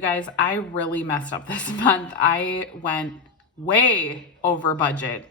you guys, I really messed up this month. I went way over budget.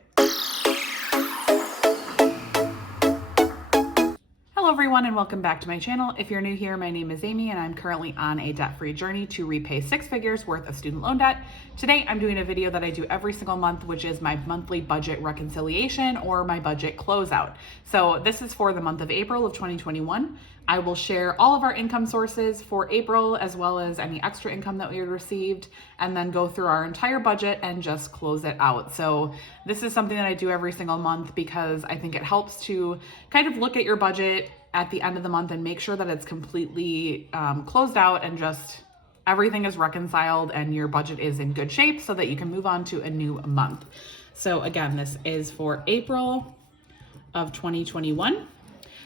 Hello everyone and welcome back to my channel. If you're new here, my name is Amy and I'm currently on a debt-free journey to repay 6 figures worth of student loan debt. Today I'm doing a video that I do every single month, which is my monthly budget reconciliation or my budget closeout. So this is for the month of April of 2021. I will share all of our income sources for April as well as any extra income that we received, and then go through our entire budget and just close it out. So this is something that I do every single month because I think it helps to kind of look at your budget at the end of the month and make sure that it's completely closed out and just everything is reconciled and your budget is in good shape so that you can move on to a new month. So again, this is for April of 2021.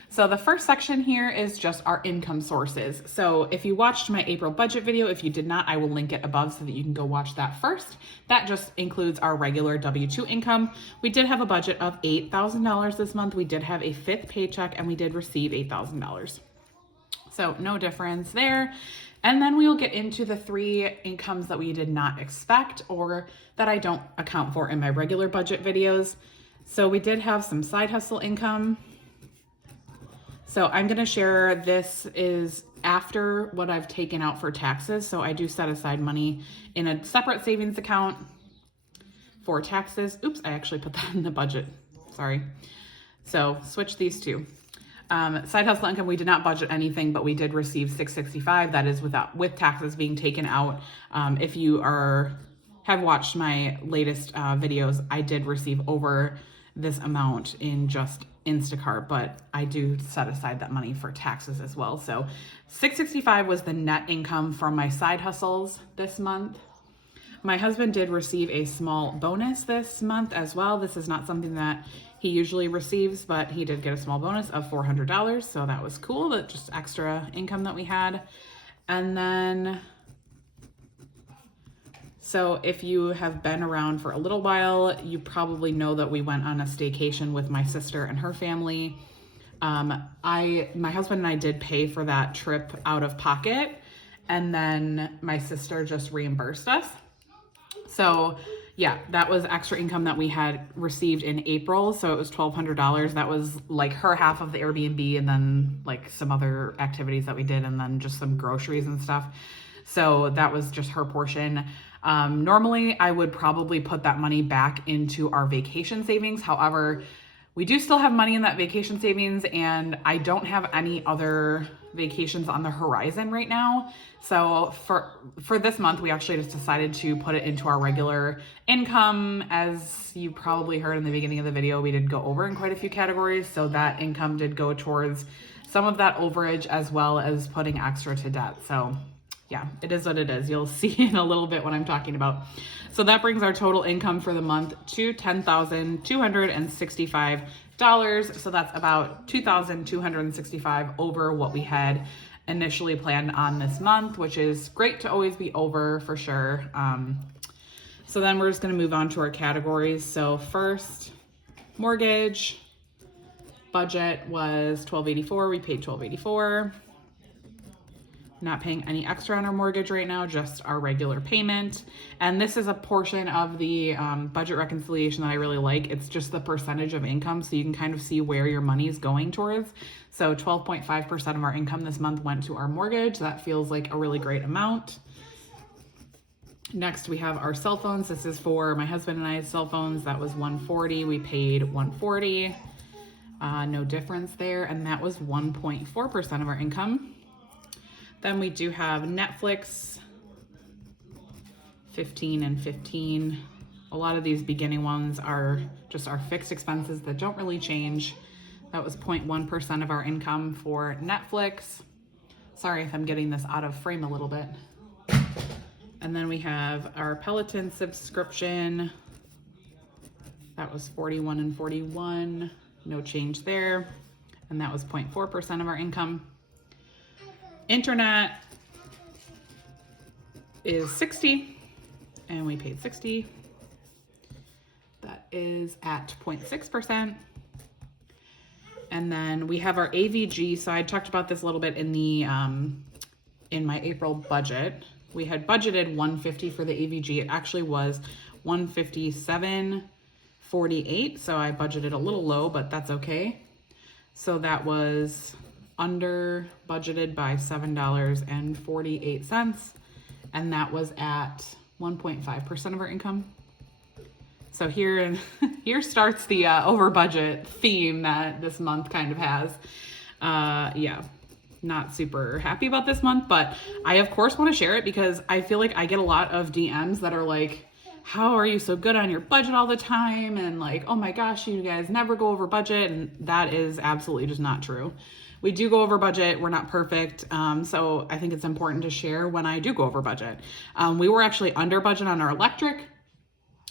So the first section here is just our income sources. So if you watched my April budget video, if you did not, I will link it above so that you can go watch that first. That just includes our regular W-2 income. We did have a budget of $8,000 this month. We did have a 5th paycheck and we did receive $8,000. So no difference there. And then we will get into the 3 incomes that we did not expect or that I don't account for in my regular budget videos. So we did have some side hustle income. So I'm gonna share, this is after what I've taken out for taxes. So I do set aside money in a separate savings account for taxes. Oops, I actually put that in the budget, sorry. So switch these two. Side hustle income, we did not budget anything, but we did receive $665. That is with taxes being taken out. If you have watched my latest videos, I did receive over this amount in just Instacart, but I do set aside that money for taxes as well. So $665 was the net income from my side hustles this month. My husband did receive a small bonus this month as well. This is not something that he usually receives, but he did get a small bonus of $400. So that was cool. That just extra income that we had. And then, so if you have been around for a little while, you probably know that we went on a staycation with my sister and her family. My husband and I did pay for that trip out of pocket, and then my sister just reimbursed us. So yeah, that was extra income that we had received in April. So it was $1,200. That was like her half of the Airbnb and then like some other activities that we did and then just some groceries and stuff. So that was just her portion. Normally I would probably put that money back into our vacation savings. However, we do still have money in that vacation savings and I don't have any other vacations on the horizon right now. So for this month, we actually just decided to put it into our regular income. As you probably heard in the beginning of the video, we did go over in quite a few categories. So that income did go towards some of that overage as well as putting extra to debt. So yeah, it is what it is. You'll see in a little bit what I'm talking about. So that brings our total income for the month to $10,265. So that's about $2,265 over what we had initially planned on this month, which is great to always be over for sure. So then we're just gonna move on to our categories. So first, mortgage budget was $1,284. We paid $1,284. Not paying any extra on our mortgage right now, just our regular payment. And this is a portion of the budget reconciliation that I really like. It's just the percentage of income, so you can kind of see where your money is going towards. So 12.5% of our income this month went to our mortgage. That feels like a really great amount. Next, we have our cell phones. This is for my husband and I's cell phones. That was $140. We paid $140. No difference there. And that was 1.4% of our income. Then we do have Netflix, 15 and 15. A lot of these beginning ones are just our fixed expenses that don't really change. That was 0.1% of our income for Netflix. Sorry if I'm getting this out of frame a little bit. And then we have our Peloton subscription. That was 41 and 41. No change there. And that was 0.4% of our income. Internet is $60 and we paid $60. That is at 0.6%. And then we have our AVG. So I talked about this a little bit in the in my April budget. we had budgeted $150 for the AVG. It actually was $157.48. So I budgeted a little low, but that's okay. So that was under budgeted by $7.48. And that was at 1.5% of our income. So here starts the over budget theme that this month kind of has. Yeah, not super happy about this month, but I of course want to share it because I feel like I get a lot of DMs that are like, how are you so good on your budget all the time? And like, oh my gosh, you guys never go over budget. And that is absolutely just not true. We do go over budget. We're not perfect. So I think it's important to share when I do go over budget. We were actually under budget on our electric.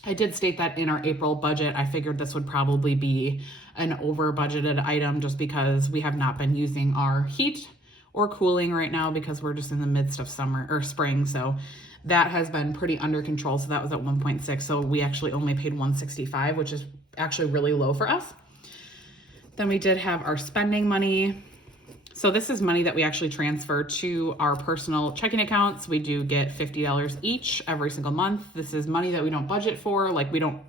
I did state that in our April budget. I figured this would probably be an over budgeted item just because we have not been using our heat or cooling right now because we're just in the midst of summer or spring. So that has been pretty under control. So that was at 1.6. So we actually only paid 165, which is actually really low for us. Then we did have our spending money. So this is money that we actually transfer to our personal checking accounts. We do get $50 each every single month. This is money that we don't budget for. Like we don't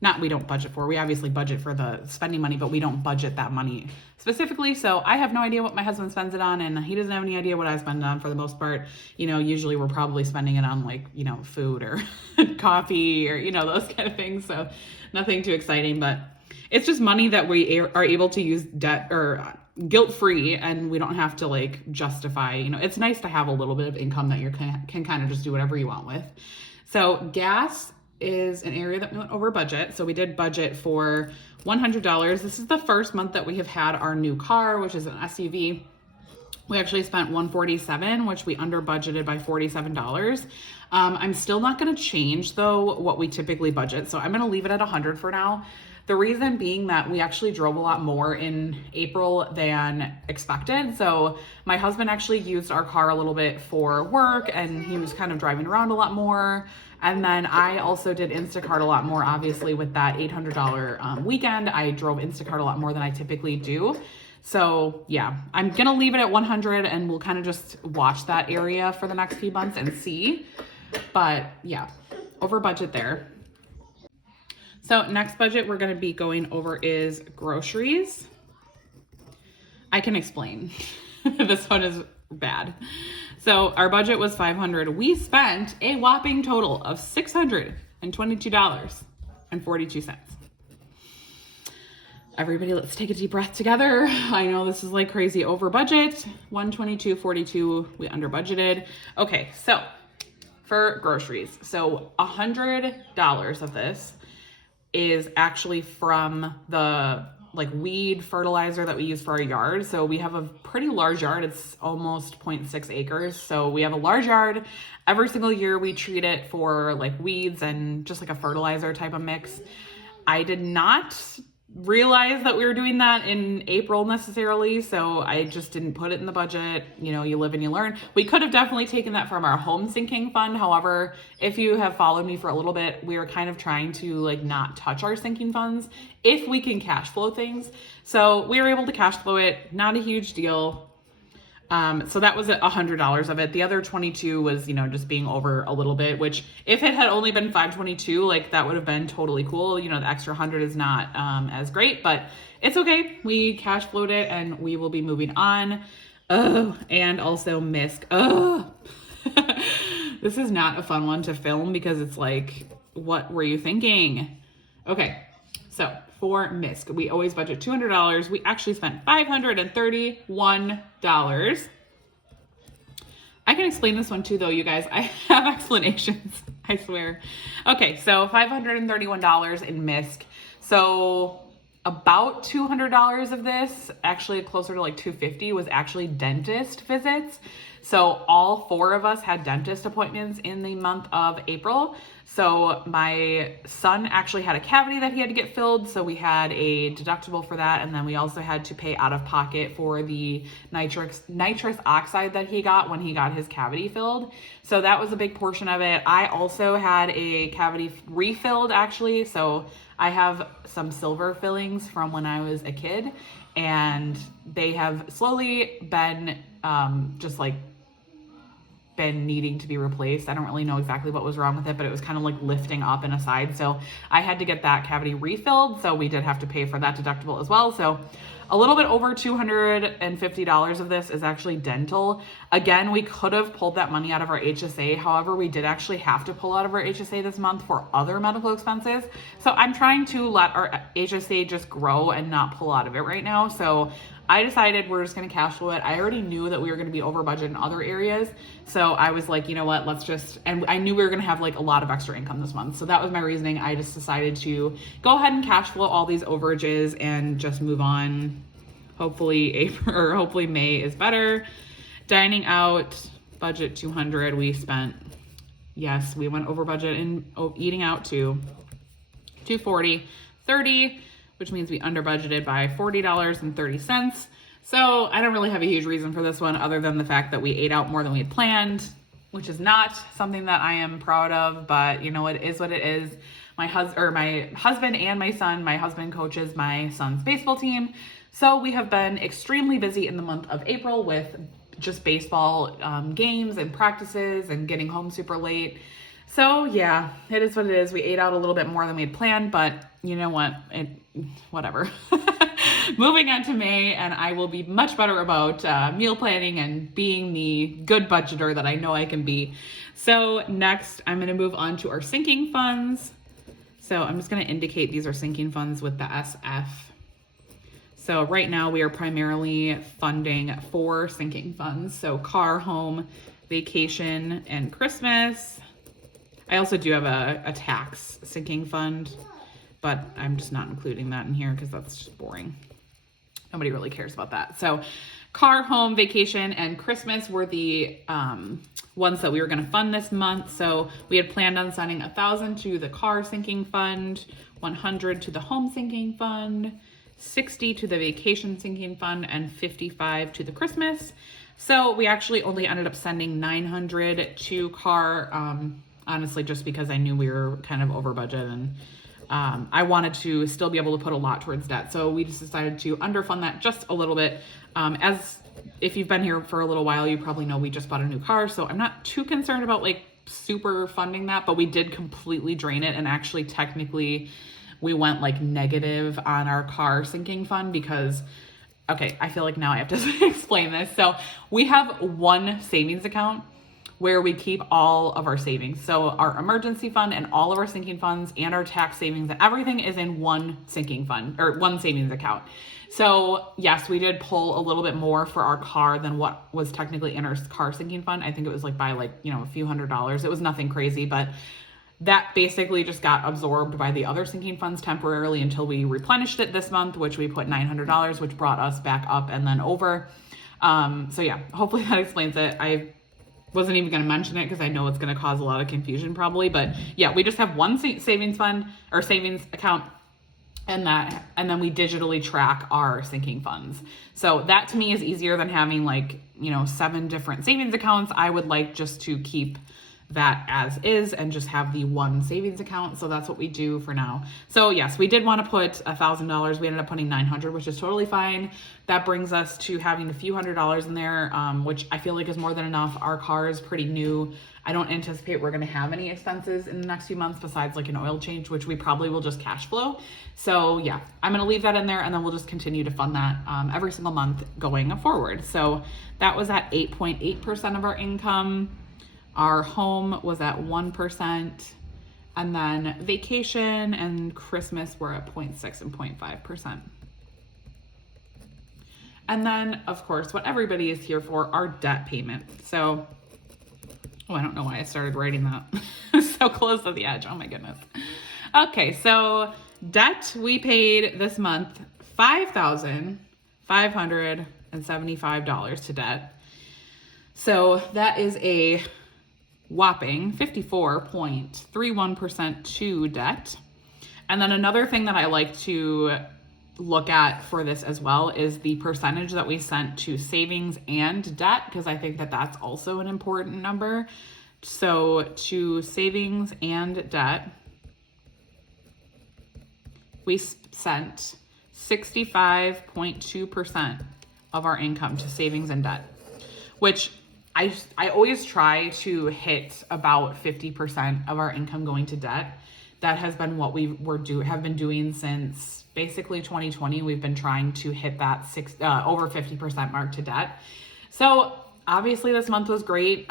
budget for. We obviously budget for the spending money, but we don't budget that money specifically. So I have no idea what my husband spends it on, and he doesn't have any idea what I spend it on for the most part. You know, usually we're probably spending it on like, you know, food or coffee or, you know, those kind of things. So nothing too exciting, but it's just money that we are able to use debt or guilt-free, and we don't have to like justify, you know, it's nice to have a little bit of income that you can kind of just do whatever you want with. So gas is an area that we went over budget. So we did budget for $100. This is the first month that we have had our new car, which is an SUV. We actually spent $147, which we under budgeted by $47. I'm still not going to change though what we typically budget. So I'm going to leave it at $100 for now. The reason being that we actually drove a lot more in April than expected. So my husband actually used our car a little bit for work, and he was kind of driving around a lot more. And then I also did Instacart a lot more, obviously with that $800 weekend. I drove Instacart a lot more than I typically do. So yeah, I'm gonna leave it at 100 and we'll kind of just watch that area for the next few months and see. But yeah, over budget there. So next budget we're going to be going over is groceries. I can explain. This one is bad. So our budget was $500. We spent a whopping total of $622.42. Everybody, let's take a deep breath together. I know this is like crazy over budget. $122.42, we under budgeted. Okay, so for groceries. So $100 of this is actually from the like weed fertilizer that we use for our yard. So we have a pretty large yard. It's almost 0.6 acres. So we have a large yard. Every single year we treat it for like weeds and just like a fertilizer type of mix. I did not realize that we were doing that in April necessarily, so I just didn't put it in the budget. You know, you live and you learn. We could have definitely taken that from our home sinking fund. However, if you have followed me for a little bit, we are kind of trying to like not touch our sinking funds if we can cash flow things. So we were able to cash flow it, not a huge deal. So that was $100 of it. The other 22 was, you know, just being over a little bit, which if it had only been 522, like that would have been totally cool. You know, the extra 100 is not as great, but it's okay. We cash flowed it and we will be moving on. Oh, and also MISC. Oh, this is not a fun one to film because it's like, what were you thinking? Okay. So for MISC, we always budget $200. We actually spent $531. I can explain this one too, though, you guys. I have explanations, I swear. Okay, so $531 in MISC. So about $200 of this, actually closer to like $250, was actually dentist visits. So all four of us had dentist appointments in the month of April. So my son actually had a cavity that he had to get filled. So we had a deductible for that. And then we also had to pay out of pocket for the nitrous oxide that he got when he got his cavity filled. So that was a big portion of it. I also had a cavity refilled actually. So I have some silver fillings from when I was a kid, and they have slowly been just like been needing to be replaced. I don't really know exactly what was wrong with it, but it was kind of like lifting up and aside. So I had to get that cavity refilled. So we did have to pay for that deductible as well. So a little bit over $250 of this is actually dental. Again, we could have pulled that money out of our HSA. However, we did actually have to pull out of our HSA this month for other medical expenses. So I'm trying to let our HSA just grow and not pull out of it right now. So I decided we're just going to cash flow it. I already knew that we were going to be over budget in other areas. So I was like, you know what, and I knew we were going to have like a lot of extra income this month. So that was my reasoning. I just decided to go ahead and cash flow all these overages and just move on. Hopefully April or hopefully May is better. Dining out, budget 200. We spent, yes, we went over budget in eating out too. 240, 30, which means we under budgeted by $40.30. So I don't really have a huge reason for this one other than the fact that we ate out more than we had planned, which is not something that I am proud of, but you know, it is what it is. My husband and my son, my husband coaches my son's baseball team. So we have been extremely busy in the month of April with just baseball games and practices and getting home super late. So yeah, it is what it is. We ate out a little bit more than we had planned, but you know what? Whatever. Moving on to May, and I will be much better about meal planning and being the good budgeter that I know I can be. So next, I'm going to move on to our sinking funds. So I'm just going to indicate these are sinking funds with the SF. So right now we are primarily funding 4 sinking funds. So car, home, vacation, and Christmas. I also do have a tax sinking fund, but I'm just not including that in here because that's just boring. Nobody really cares about that. So car, home, vacation, and Christmas were the ones that we were going to fund this month. So we had planned on sending $1,000 to the car sinking fund, $100 to the home sinking fund, $60 to the vacation sinking fund, and $55 to the Christmas. So we actually only ended up sending $900 to car, honestly, just because I knew we were kind of over budget and I wanted to still be able to put a lot towards debt. So we just decided to underfund that just a little bit. As if you've been here for a little while, you probably know we just bought a new car. So I'm not too concerned about like super funding that, but we did completely drain it. And actually technically we went like negative on our car sinking fund because, okay, I feel like now I have to explain this. So we have one savings account where we keep all of our savings. So our emergency fund and all of our sinking funds and our tax savings and everything is in one sinking fund or one savings account. So yes, we did pull a little bit more for our car than what was technically in our car sinking fund. I think it was like by like, you know, a few $100s. It was nothing crazy, but that basically just got absorbed by the other sinking funds temporarily until we replenished it this month, which we put $900, which brought us back up and then over. So yeah, hopefully that explains it. I wasn't even going to mention it because I know it's going to cause a lot of confusion probably, but yeah, we just have one savings fund or savings account and then we digitally track our sinking funds. So that to me is easier than having like, you know, 7 different savings accounts. I would like just to keep that as is and just have the one savings account. So that's what we do for now. So yes, we did want to put $1,000. We ended up putting $900, which is totally fine. That brings us to having a few $100s in there, which I feel like is more than enough. Our car is pretty new. I don't anticipate we're going to have any expenses in the next few months besides like an oil change, which we probably will just cash flow. So yeah, I'm going to leave that in there and then we'll just continue to fund that every single month going forward. So that was at 8.8% of our income. Our home was at 1%, and then vacation and Christmas were at 0.6 and 0.5%. And then, of course, what everybody is here for, our debt payment. So, I don't know why I started writing that so close to the edge. Oh my goodness. Okay, so debt, we paid this month $5,575 to debt. So that is a whopping 54.31% to debt. And then another thing that I like to look at for this as well is the percentage that we sent to savings and debt, because I think that that's also an important number. So to savings and debt, we sent 65.2% of our income to savings and debt, which I always try to hit about 50% of our income going to debt. That has been what have been doing since basically 2020. We've been trying to hit that over 50% mark to debt. So obviously this month was great.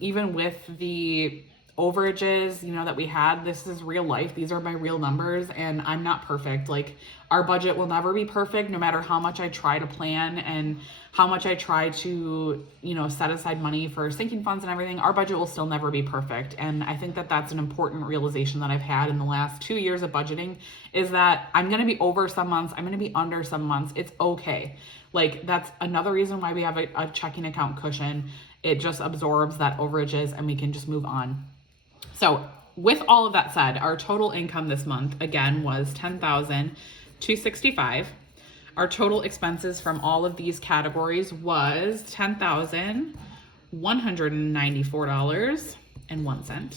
Even with the overages, that we had, this is real life. These are my real numbers, and I'm not perfect. Like, our budget will never be perfect, no matter how much I try to plan and how much I try to, set aside money for sinking funds and everything. Our budget will still never be perfect. And I think that that's an important realization that I've had in the last 2 years of budgeting, is that I'm going to be over some months. I'm going to be under some months. It's okay. Like, that's another reason why we have a checking account cushion. It just absorbs that overages and we can just move on. So with all of that said, our total income this month, again, was $10,265. Our total expenses from all of these categories was $10,194.01.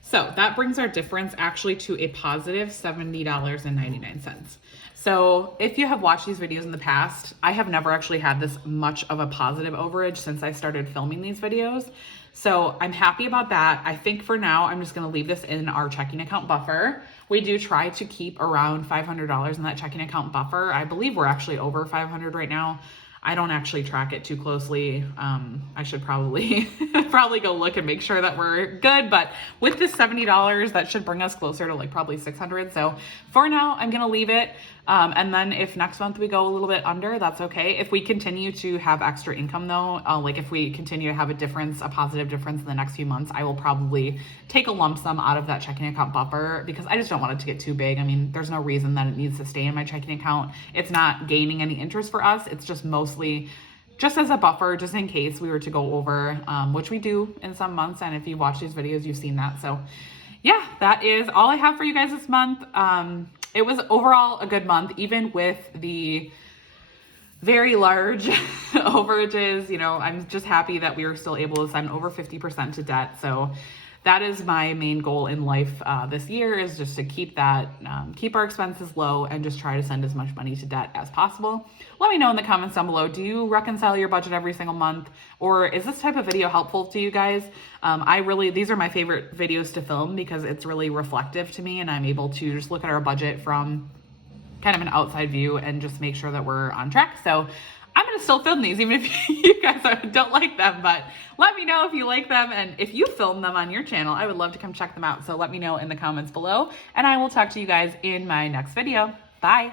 So that brings our difference actually to a positive $70.99. So if you have watched these videos in the past, I have never actually had this much of a positive overage since I started filming these videos. So I'm happy about that. I think for now, I'm just gonna leave this in our checking account buffer. We do try to keep around $500 in that checking account buffer. I believe we're actually over 500 right now. I don't actually track it too closely. I should probably go look and make sure that we're good. But with this $70, that should bring us closer to like probably 600. So for now, I'm gonna leave it. And then if next month we go a little bit under, that's okay. If we continue to have extra income though, like if we continue to have a positive difference in the next few months, I will probably take a lump sum out of that checking account buffer, because I just don't want it to get too big. I mean, there's no reason that it needs to stay in my checking account. It's not gaining any interest for us. It's just mostly just as a buffer, just in case we were to go over, which we do in some months. And if you watch these videos, you've seen that. So yeah, that is all I have for you guys this month. It was overall a good month, even with the very large overages. I'm just happy that we were still able to send over 50% to debt. So that is my main goal in life this year, is just to keep our expenses low and just try to send as much money to debt as possible. Let me know in the comments down below, do you reconcile your budget every single month, or is this type of video helpful to you guys? These are my favorite videos to film because it's really reflective to me, and I'm able to just look at our budget from kind of an outside view and just make sure that we're on track. So I'm going to still film these, even if you guys don't like them, but let me know if you like them, and if you film them on your channel, I would love to come check them out. So let me know in the comments below, and I will talk to you guys in my next video. Bye.